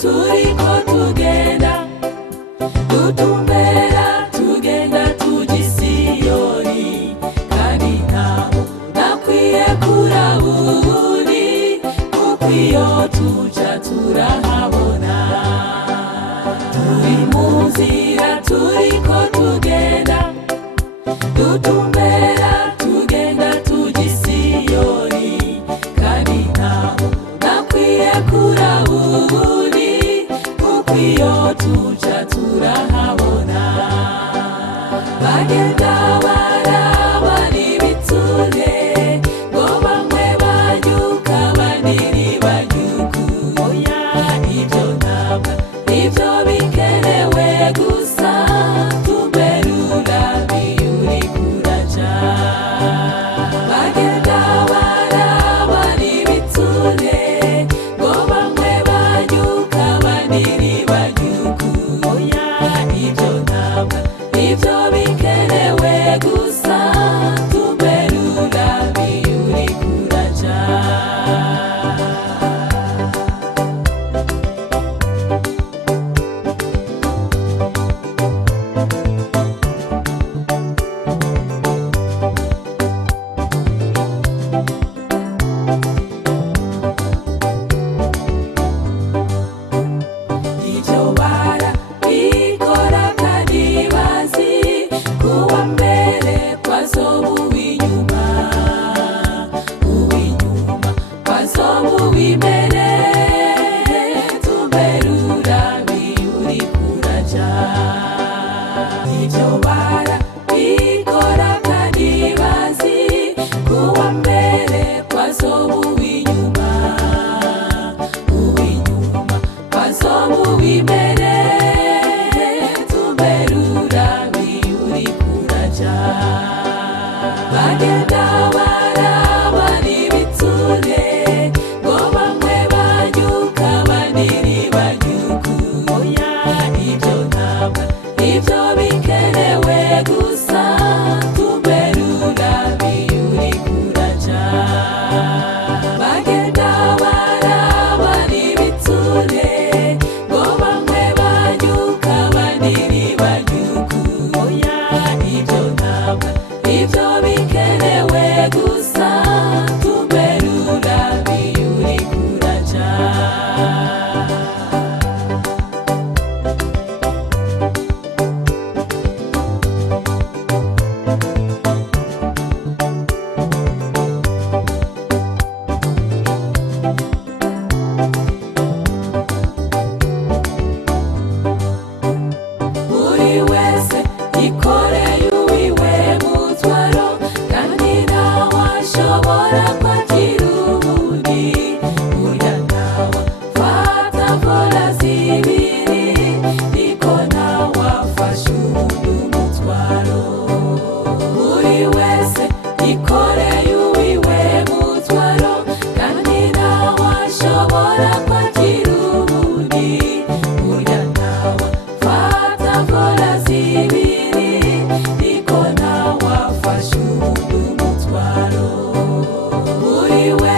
turiko tugenda dutumbera tugenda tuja i Siyoni kandi ntaho nakwiye kuraba uwundi kuko iyo tuja turahabona turi mu nzira turiko tugenda dutumbera tugenda tuja i Siyoni kandi ntaho nakwiye kuraba uwundi kuko iyo tuja turahabona bagenda baraba n'ibitsure ngo bamwe banyuka abandi ntibanyuka oya ibyo ntabwo ibyo bikenewe gusa tuberura biyuri kuraja bagenda baraba n'ibitsure ngo bamwe banyuka abandi ntibanyuka oya ibyo ntabwo ibyo bikenewe gusa tuberura biyuri kuraja ibyo barabikora kandi bazi kuwa mbere kwazoba uw'inyuma uw'inyuma kwazoba uw'imbere tuberura biyuri kuraja ibyo barabikora kandi bazi kuwa mbere kwazoba uw'inyuma uw'inyuma kwazoba uw'imbere tuberura biyuri kuraja bagenda baraba n'ibitsure ngo bamwe banyuka abandi ntibanyuka oya ibyo ntabwo ibyo bikenewe gusa tuberura biyuri kuraja bagenda baraba n'ibitsure ngo bamwe banyuka abandi ntibanyuka oya ibyo ntabwo ibyo bikenewe gusa tuberura biyuri kuraja buri wese yikoreye uwiwe mutwaro kandi ntawe ashobora kwakira uwundi burya ntawe fata vola zibiri niko ntawe afasha uwundi umutwaro buri wese yikoreye uwiwe mutwaro kandi ntawe ashobora kwakira uwundi burya ntawe fata vola zibiri niko ntawe afasha uwundi umutwaro buri wese